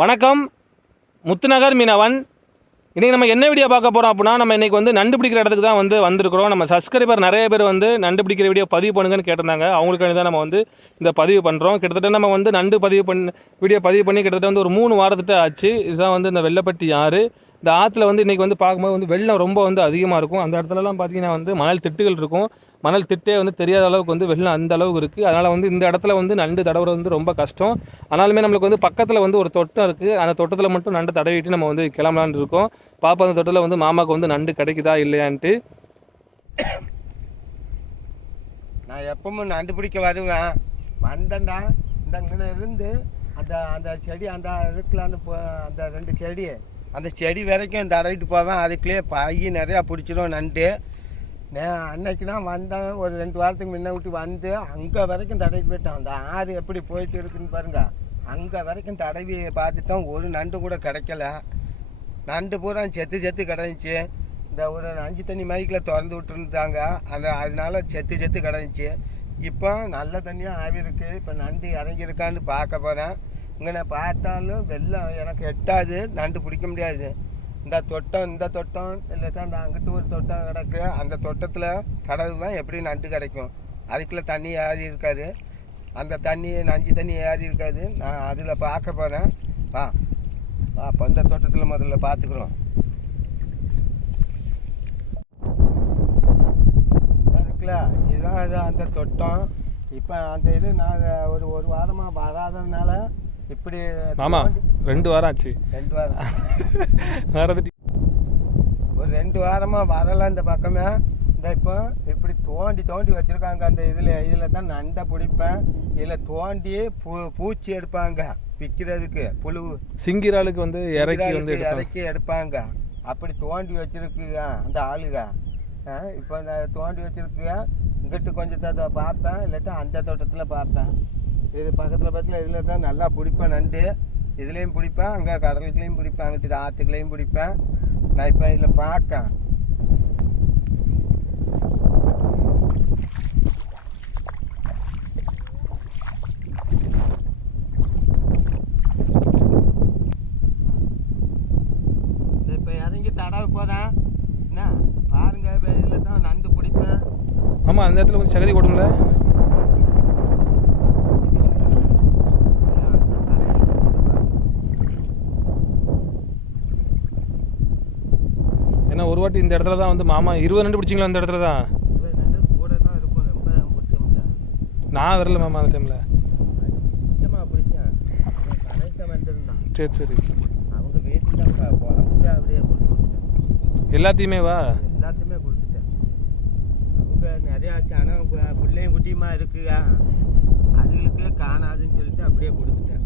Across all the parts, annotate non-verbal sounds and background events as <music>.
வணக்கம். முத்துநகர் மீனவன். இன்றைக்கி நம்ம என்ன வீடியோ பார்க்க போகிறோம் அப்படின்னா நம்ம இன்றைக்கி வந்து நண்டு பிடிக்கிற இடத்துக்கு தான் வந்து வந்திருக்கிறோம். நம்ம சப்ஸ்கிரைபர் நிறைய பேர் வந்து நண்டு பிடிக்கிற வீடியோ பதிவு பண்ணுங்கன்னு கேட்டிருந்தாங்க. அவங்களுக்கு தான் நம்ம வந்து இந்த பதிவு பண்ணுறோம் கிட்டத்தட்ட நம்ம வந்து நண்டு பதிவு பண்ணி வீடியோ பதிவு பண்ணி கிட்டத்தட்ட வந்து ஒரு மூணு வாரத்திட்ட ஆச்சு. இதுதான் வந்து இந்த வெள்ளப்பட்டி யார் இந்த ஆற்றுல வந்து இன்றைக்கி வந்து பார்க்கும்போது வந்து வெள்ளம் ரொம்ப வந்து அதிகமாக இருக்கும். அந்த இடத்துலலாம் பார்த்தீங்கன்னா வந்து மணல் திட்டுகள் இருக்கும். மணல் திட்டே வந்து தெரியாத அளவுக்கு வந்து வெள்ளம் அந்த அளவுக்கு இருக்குது அதனால் வந்து இந்த இடத்துல வந்து நண்டு தடவுறது வந்து ரொம்ப கஷ்டம். ஆனாலுமே நம்மளுக்கு வந்து பக்கத்தில் வந்து ஒரு தொட்டம் இருக்குது அந்த தொட்டத்தில் மட்டும் நண்டு தடவிட்டு நம்ம வந்து கிளம்பலான் இருக்கோம். பாப்பா அந்த தொட்டத்தில் வந்து மாமாவுக்கு வந்து நண்டு கிடைக்குதா இல்லையான்ட்டு. நான் எப்பவும் நண்டு பிடிக்க வருவேன். வந்தேன்டா இந்த இருந்து அந்த அந்த செடி அந்த இருக்கலான்னு அந்த அந்த ரெண்டு செடி. அந்த செடி வரைக்கும் தடவிட்டு போவேன். அதுக்குள்ளேயே பாகி நிறையா பிடிச்சிரும் நண்டு. நான் அன்னைக்கு தான் வந்தேன் ஒரு ரெண்டு வாரத்துக்கு முன்ன விட்டு வந்து அங்கே வரைக்கும் தடவி போயிட்டேன். அந்த ஆறு எப்படி போயிட்டு இருக்குன்னு பாருங்க. அங்கே வரைக்கும் தடவி பார்த்துட்டோம். ஒரு நண்டு கூட கிடைக்கல. நண்டு பூரா செத்து செத்து கிடந்துச்சு. இந்த ஒரு அஞ்சு தண்ணி மைக்கில் திறந்து விட்டுருந்தாங்க. அந்த அதனால செத்து செத்து கிடந்துச்சு. இப்போ நல்ல தண்ணியாக ஆவி இருக்குது இப்போ நண்டு இறங்கியிருக்கான்னு பார்க்க போகிறேன் இங்கே நான் பார்த்தாலும் வெள்ளம் எனக்கு எட்டாது நண்டு பிடிக்க முடியாது. இந்த தொட்டம் இந்த தொட்டம் இல்லாட்டா அந்த அங்கிட்டு ஒரு தொட்டம் கிடக்கு அந்த தொட்டத்தில் கடவுதான் எப்படி நண்டு கிடைக்கும்? அதுக்குள்ளே தண்ணி ஏறி இருக்காது. அந்த தண்ணி நஞ்சு தண்ணி ஏறி இருக்காது. நான் அதில் பார்க்க போகிறேன் வா. வா அப்போ இந்த தோட்டத்தில் முதல்ல பார்த்துக்குறோம். இருக்குல்ல இதுதான் இது அந்த தொட்டம். இப்போ அந்த இது நான் ஒரு ஒரு வாரமாக வராததுனால இப்படி மாமா ரெண்டு வாரம் ஆச்சு. ரெண்டு வாரம். <laughs> வேறு ஒரு ரெண்டு வாரமாக வரல இந்த பக்கமே. இந்த இப்போ இப்படி தோண்டி தோண்டி வச்சுருக்காங்க அந்த இதில். இதில் தான் நண்டை பிடிப்பேன். இதில் தோண்டி பூ பூச்சி எடுப்பாங்க. விற்கிறதுக்கு புழு. சிங்கிராளுக்கு வந்து இறக்கி வந்து இறக்கி எடுப்பாங்க. அப்படி தோண்டி வச்சிருக்குங்க அந்த ஆளுங்க இப்போ இந்த தோண்டி வச்சிருக்குங்க. இங்கிட்டு கொஞ்சம் பார்ப்பேன். இல்லாட்டா அந்த தோட்டத்தில் பார்ப்பேன். இது பக்கத்தில் பக்கத்தில் இதில் தான் நல்லா பிடிப்பேன் நண்டு. இதுலேயும் பிடிப்பேன் அங்கே கடலுக்குலேயும் பிடிப்பேன் அங்கிட்டு ஆற்றுக்குலேயும் பிடிப்பேன். நான் இப்போ இதில் பார்க்கேன் இப்போ இறங்கி தடவை போகிறேன் என்ன? பாருங்க இப்போ இதில் தான் நண்டு பிடிப்பேன். ஆமாம் அந்த இடத்துல கொஞ்சம் சகதி போடுங்கள ஏன்னா ஒரு வாட்டி இந்த இடத்துல தான் வந்து மாமா இருபது நண்டு பிடிச்சிங்களா அந்த இடத்துல தான்? நான் வரல மாமா அந்த டைமில் சரி சரி. எல்லாத்தையுமே வா. எல்லாத்தையுமே கொடுத்துட்டேன். அவங்க நிறையா ஆச்சு ஆனால் பிள்ளையும் குட்டியுமா இருக்குங்க அதுகளுக்கு காணாதுன்னு சொல்லிட்டு அப்படியே கொடுத்துட்டேன்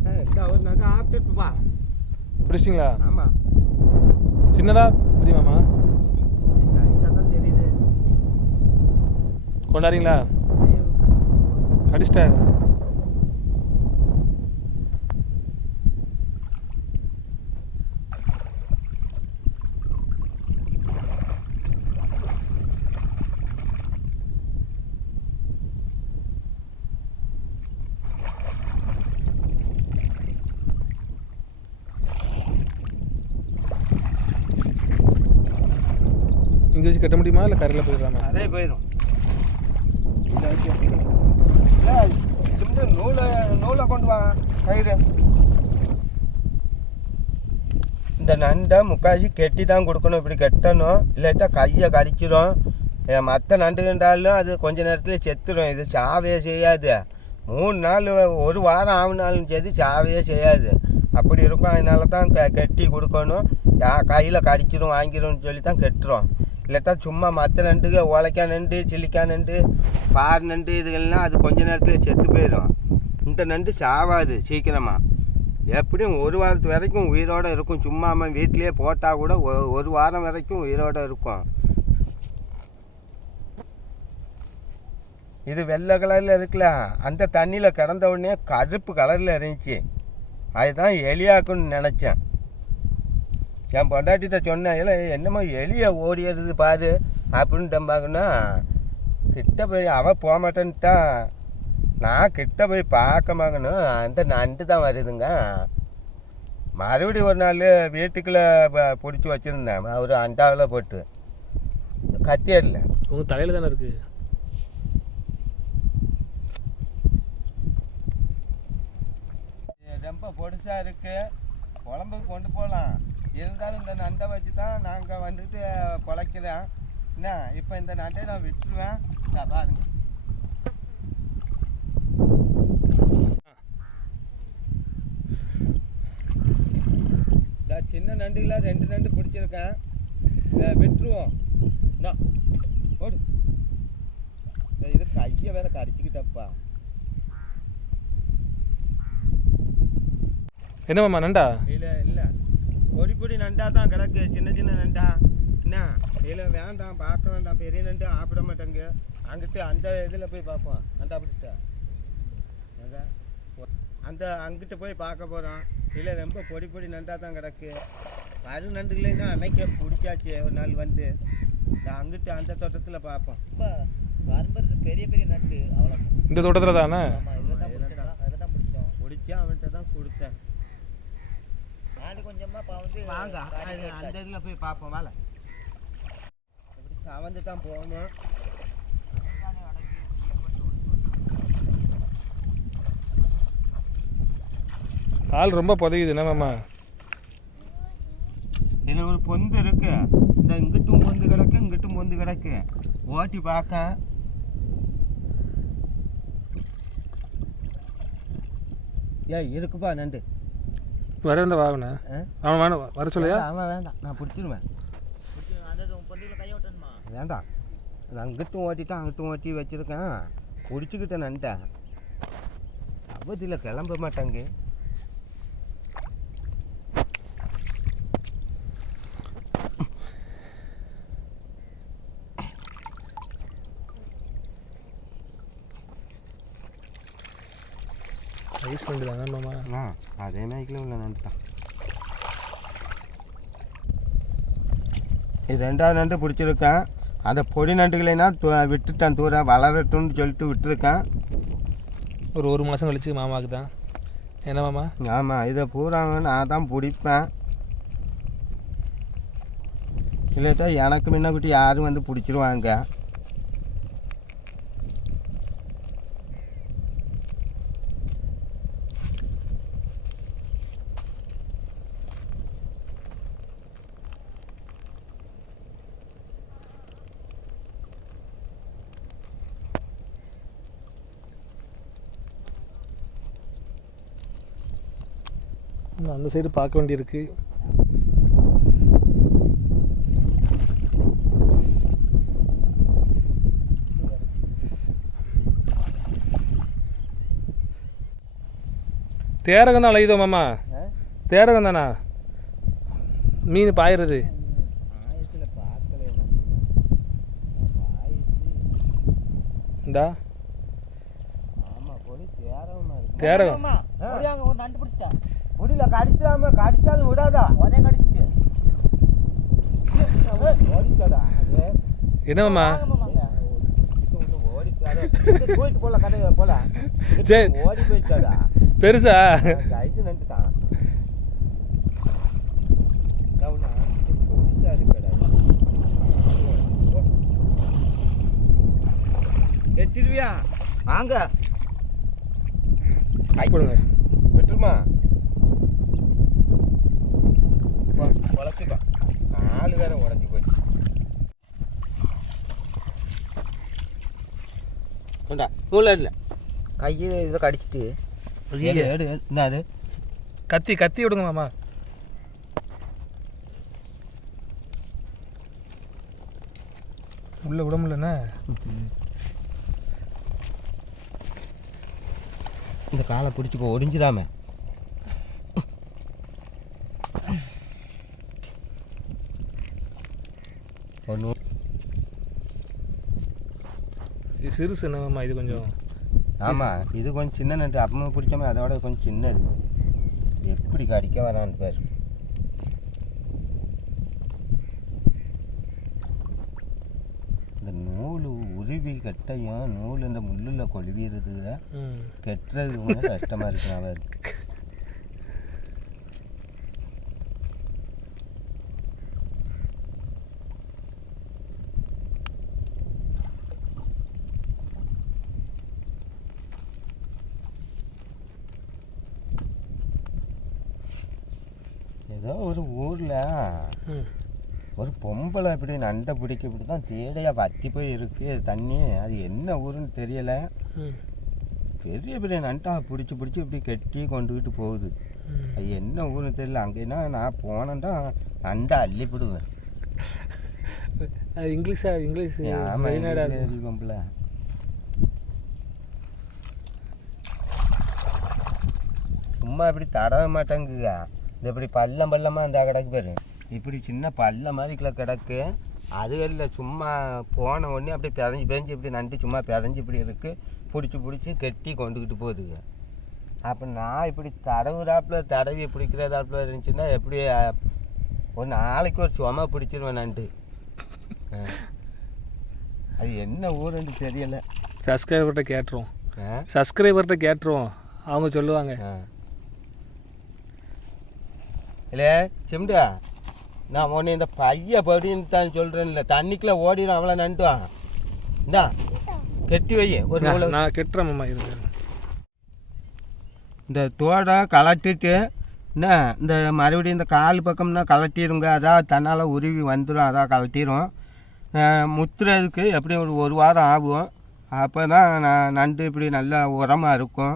ஆ, இந்த ஒரு நண்டு ஆப்பிட்டு வா பிடிச்சிங்களா ஆமாம் சின்னதா? பிடி மாமா சைஸாக தான் தெரியுது. கொண்டாடுறீங்களா. அடிச்சிட்டா இங்கே வச்சு கட்ட முடியுமா? இல்லை கரையில் போயிடலாமா? அதே போயிடும். நூலை நூலை கொண்டு வா கயிறு. இந்த நண்டை முக்காசி கெட்டி தான் கொடுக்கணும். இப்படி கட்டணும். இல்லாட்டா கையை கடிச்சிரும். மற்ற நண்டு கண்டாலும் அது கொஞ்ச நேரத்தில் செத்துரும். இது சாவே செய்யாது. மூணு நாள் ஒரு வாரம் ஆகுனாலும் சரி சாவே செய்யாது. அப்படி இருக்கும். அதனால தான் க கெட்டி கொடுக்கணும். யா- கையில் கடிச்சிரும் வாங்கிரும்னு சொல்லி தான் கெட்டுறோம். இல்லாட்டா சும்மா மற்ற நண்டுக உழைக்கா நண்டு சில்லிக்கா நண்டு பார் நண்டு இதுகள்லாம் அது கொஞ்ச நேரத்தில் செத்து போயிடும் இந்த நண்டு சாவாது சீக்கிரமாக எப்படியும் ஒரு வாரத்து வரைக்கும் உயிரோடு இருக்கும். சும்மா அவன் வீட்டிலே போட்டால் கூட ஒரு வாரம் வரைக்கும் உயிரோடு இருக்கும். இது வெள்ளை கலரில் இருக்குல்ல அந்த தண்ணியில் கிடந்த உடனே கருப்பு கலரில் இருந்துச்சு. அதுதான் எலியாக்குன்னு நினச்சேன். என் பொண்டாட்டிட்ட சொன்னேன் இல்லை என்னமோ எலிய ஓடிடுது பாரு அப்படின்ட்டு பார்க்கணும். கிட்ட போய் அவ போக மாட்டேன்ட்டான் நான் கிட்ட போய் பார்க்க மகனும் அந்த நண்டு தான் வருதுங்க. மறுபடியும் ஒரு நாள் வீட்டுக்குள்ளே பிடிச்சி வச்சுருந்தேன். ஒரு அண்டாவில் போட்டு. கத்தியடில் உங்கள் தலையில் தானே இருக்குது ரொம்ப பொடுசாக இருக்கு. குழம்புக்கு கொண்டு போகலாம் இருந்தாலும் இந்த நண்டை வச்சு தான் நாங்கள் வந்துட்டு பொழைக்கிறோம் என்ன? இப்போ இந்த நண்டை நான் விட்டுருவேன். பாருங்க. சின்ன நண்டுல ரெண்டு நண்டு பிடிச்சிருக்கேன். விட்டுருவோம். இந்தா, ஓடு. இது கையை வேற கடிச்சிக்கிட்டப்பா. என்ன மாமா நண்டா? இல்லை. பொடி பொடி நண்டா தான் கிடக்கு. சின்ன சின்ன நண்டா. என்ன? இல்லை வேண்டாம் பார்க்க வேண்டாம். பெரிய நண்டு சாப்பிட மாட்டேங்க. அங்கிட்டு அந்த இதில் போய் பார்ப்போம். அந்த அப்படிட்ட அந்த அங்கிட்டு போய் பார்க்க போகிறோம் இல்லை ரொம்ப பொடி பொடி நண்டா தான் கிடக்கு. கரு நண்டுகளேன்னா அன்னைக்கே பிடிச்சாச்சு. ஒரு நாள் வந்து. நான் அங்கிட்டு அந்த தோட்டத்தில் பார்ப்போம். பெரிய பெரிய நண்டு. அவ்வளோ இந்த தோட்டத்தில் தானே? இதில் தான் இதுல தான். பிடிச்சா அவன்கிட்ட தான் கொடுத்தேன். நாடு கொஞ்சமா இப்போ வந்து வாங்க. அந்த. இதில் போய் பார்ப்போம் வாழ இப்படி கவர்ந்து தான் போகணும். கால் ரொம்ப புதையுது. என்ன மாமா? இதில் ஒரு பொந்து இருக்கு. இந்த இங்கிட்டும் பொந்து கிடக்கு இங்கிட்டும் பொந்து கிடக்கு. ஓட்டி பார்க்க ஏய் இருக்குப்பா நண்டு. வர இருந்த ஆ? அவன் வேணும் வர சொல்லையா? அவன் வேண்டாம். நான் பிடிச்சிருவேன். வேண்டாம். நான் அங்கிட்டும் ஓட்டிட்டேன் அங்கிட்டும் ஓட்டி வச்சிருக்கேன். பிடிச்சிக்கிட்டேன் நண்டேன் அவதியில் கிளம்ப மாட்டாங்க. ஐஸ் நண்டு தானே மாமா? ஆ அதே மாதிரி உள்ள நண்டு தான். இது ரெண்டாவது நண்டு பிடிச்சிருக்கேன். அந்த பொடி நண்டுகளைனா து விட்டுட்டேன் தூரம் வளரட்டும்னு சொல்லிட்டு விட்டுருக்கேன். ஒரு ஒரு மாதம் கழிச்சு மாமாவுக்கு தான். என்ன மாமா? ஆமாம் இதை பூரா நான் தான் பிடிப்பேன். இல்லாட்டா எனக்கு முன்னக்குட்டி யாரும் வந்து பிடிச்சிருவாங்க. அந்த சைடு பார்க்க வேண்டியிருக்கு. தேரகம் தான் அலையுதோ மாமா? தேரகம் தானா? மீன் பாயிறது. இந்தா. இருக்கு. தேரகம். முடியல கடிச்சாம கடிச்சாலும் விடாதா? உடனே கடிச்சிட்டு. ஓடிக்காதா? அது என்ன மாமா? வாங்க மாமாங்க இது ஒன்றும் ஓடிக்காத. போயிட்டு போல கதை போல சரி. ஓடி போயிட்டாதா? பெருசா? ஐஸ் இருக்கடா. கெட்டிடுவியா வாங்க. கொடுங்க. விட்டுருமா? உழைச்சிட்டோம் நாலு வேற உடஞ்சி போச்சு கொண்டா நூல் இல்லை கையை இதில் கடிச்சிட்டு என்ன அது. கத்தி கத்தி விடுங்க மாமா. உள்ள விட முடியலண்ணே இந்த காலை பிடிச்சிக்கோ ஒடிஞ்சிடாம. இது சிறுசு என்ன மாமா இது கொஞ்சம் ஆமாம் இது கொஞ்சம் சின்ன நட்டு அப்பமா பிடிக்காம அதோட கொஞ்சம் சின்னது. எப்படி கடிக்க வரான்னு பேர். இந்த நூல் உருவி கெட்டையும் நூல் இந்த முள்ளில் கொழுவிடுறதுங்க ம். கெட்டுறது கொஞ்சம் கஷ்டமாக இருக்கு அவர் <laughs> ஏதோ ஒரு ஊரில் ஒரு பொம்பளை இப்படி நண்டை பிடிக்க இப்படி தான் தேடையாக வத்தி போய் இருக்கு தண்ணி அது என்ன ஊருன்னு தெரியல. பெரிய பெரிய நண்டா பிடிச்சி பிடிச்சி இப்படி கெட்டி கொண்டுக்கிட்டு போகுது. அது என்ன ஊருன்னு தெரியல. அங்கேனா நான் போனேன்டா நண்டை அள்ளிப்பிடுவேன் அது இங்கிலீஷா? இங்கிலீஷ் ஆமாம் பொம்பளை. சும்மா இப்படி தடவ மாட்டேங்குங்க இது இப்படி பள்ளம் பள்ளமாக இந்த கிடக்கு பாரு. இப்படி சின்ன பள்ளம் மாதிரிக்குள்ள கிடக்கு. அது இல்லை சும்மா போன உடனே அப்படியே பிதஞ்சு பிதஞ்சு இப்படி நண்டு சும்மா பிதஞ்சு இப்படி இருக்கு. பிடிச்சி பிடிச்சி கெட்டி கொண்டுக்கிட்டு போகுதுங்க அப்போ நான் இப்படி தடவுறாப்புல தடவி பிடிக்கிறதாப்புல இருந்துச்சுன்னா எப்படி ஒரு நாளைக்கு ஒரு சும பிடிச்சிருவேன் நண்டு. அது என்ன ஊருன்னு தெரியல. சப்ஸ்கிரைபர்கிட்ட கேட்டுருவோம். சப்ஸ்கிரைபர்கிட்ட கேட்டுருவோம். அவங்க சொல்லுவாங்க. இல்லை சிம்டா நான் உன்னை இந்த பைய படின்னு தான் சொல்கிறேன்ல தண்ணிக்குள்ள ஓடிடும் அவ்வளோ நண்டுவான். இந்தா கெட்டி வை ஒரு நான் கெட்டுறேன் மாமா இருங்க. இந்த தோடை கலட்டிட்டு என்ன இந்த மறுபடியும் இந்த கால் பக்கம்னா கலட்டிடுங்க அதான் தன்னால் உருவி வந்துடும் அதான் கலட்டிடும் முத்துறதுக்கு எப்படியும் ஒரு ஒரு வாரம் ஆகும். அப்போ தான் நான் நண்டு இப்படி நல்லா உரமாக இருக்கும்.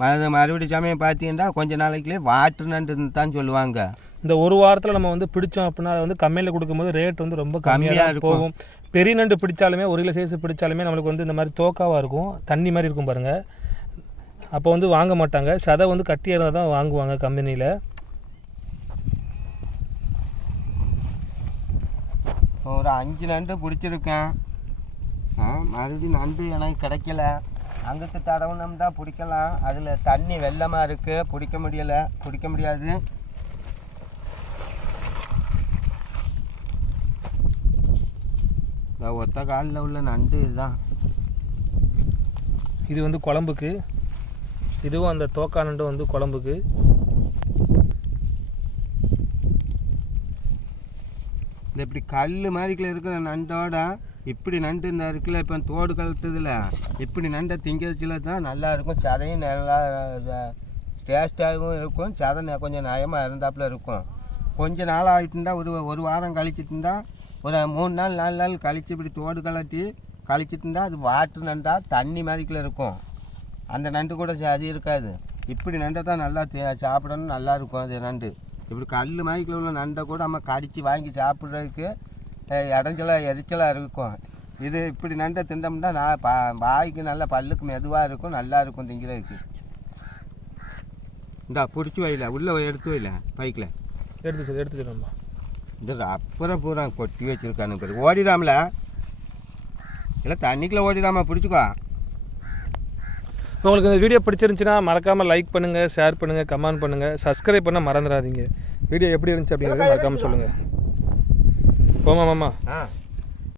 மறு மறுபடி சமயம் பார்த்தீங்கன்னா கொஞ்ச நாளைக்குள்ளே வாட்டு நண்டுன்னு தான் சொல்லுவாங்க. இந்த ஒரு வாரத்தில் நம்ம வந்து பிடிச்சோம் அப்படின்னா அதை வந்து கம்மியில் கொடுக்கும்போது ரேட் வந்து ரொம்ப கம்மியாக. போகும். பெரிய நண்டு பிடிச்சாலுமே ஒரு கிலோ சைஸ் பிடிச்சாலுமே நம்மளுக்கு வந்து இந்த மாதிரி தோக்காவாக இருக்கும். தண்ணி மாதிரி இருக்கும் பாருங்கள் அப்போ வந்து வாங்க மாட்டாங்க. சதை வந்து கட்டியாக இருந்தால் தான் வாங்குவாங்க கம்பெனியில். ஒரு அஞ்சு நண்டு பிடிச்சிருக்கேன். மறுபடியும் நண்டு எனக்கு கிடைக்கல. அங்கிட்டு தடவுனோம்னா பிடிக்கலாம். அதில் தண்ணி வெள்ளமாக இருக்குது பிடிக்க முடியலை. பிடிக்க முடியாது. ஒத்த காலில் உள்ள நண்டு இதுதான். இது வந்து குழம்புக்கு. இதுவும் அந்த தோக்கா நண்டு வந்து குழம்புக்கு. இந்த இப்படி கல் மாதிரிக்குள்ள இருக்கிற நண்டோட இப்படி நண்டு இந்த இருக்குல்ல இப்போ தோடு கலத்துதுல இப்படி நண்டை திங்கச்சில தான் நல்லா இருக்கும். சதையும் நல்லா டேஸ்ட்டாகவும் இருக்கும். சதை கொஞ்சம் நயமாக இருந்தாப்புல இருக்கும். கொஞ்ச நாள் ஆகிட்டுருந்தா ஒரு ஒரு வாரம் கழிச்சிட்டுருந்தா ஒரு மூணு நாள் நாலு நாள் கழிச்சு இப்படி தோடு கலட்டி கழிச்சிட்டுருந்தா அது வாட்டு நண்டா தண்ணி மாதிரிக்குள்ள இருக்கும். அந்த நண்டு கூட சரி இருக்காது. இப்படி நண்டை தான் நல்லா தே- சாப்பிடணும் நல்லா இருக்கும் அது நண்டு. இப்படி கல் மாதிரிக்குள்ள உள்ள நண்டை கூட நம்ம கடிச்சு வாங்கி சாப்பிட்றதுக்கு அஹ், இடைஞ்சலா எரிச்சலாக இருக்கும். இது இப்படி நண்டை திண்டோம்னா நான் பா வாய்க்கு நல்ல பல்லுக்கு மெதுவாக இருக்கும் நல்லா இருக்கும் திங்கிறதுக்கு. இந்தா பிடிச்சி வைல உள்ளே எடுத்து வைல பைக்கில் எடுத்து சொல்லு எடுத்து சொல்லுமா இந்த அப்புறம் பூரா கொட்டி வச்சிருக்கானு பேர். ஓடிடாமல இல்லை தண்ணிக்குள்ளே ஓடிடாம பிடிச்சிக்கோ. உங்களுக்கு இந்த வீடியோ பிடிச்சிருந்துச்சுன்னா மறக்காமல் லைக் பண்ணுங்கள் ஷேர் பண்ணுங்கள் கமெண்ட் பண்ணுங்கள் சப்ஸ்கிரைப் பண்ண மறந்துடாதீங்க. வீடியோ எப்படி இருந்துச்சு அப்படிங்கிறத மறக்காமல் சொல்லுங்கள் 妈妈，妈妈。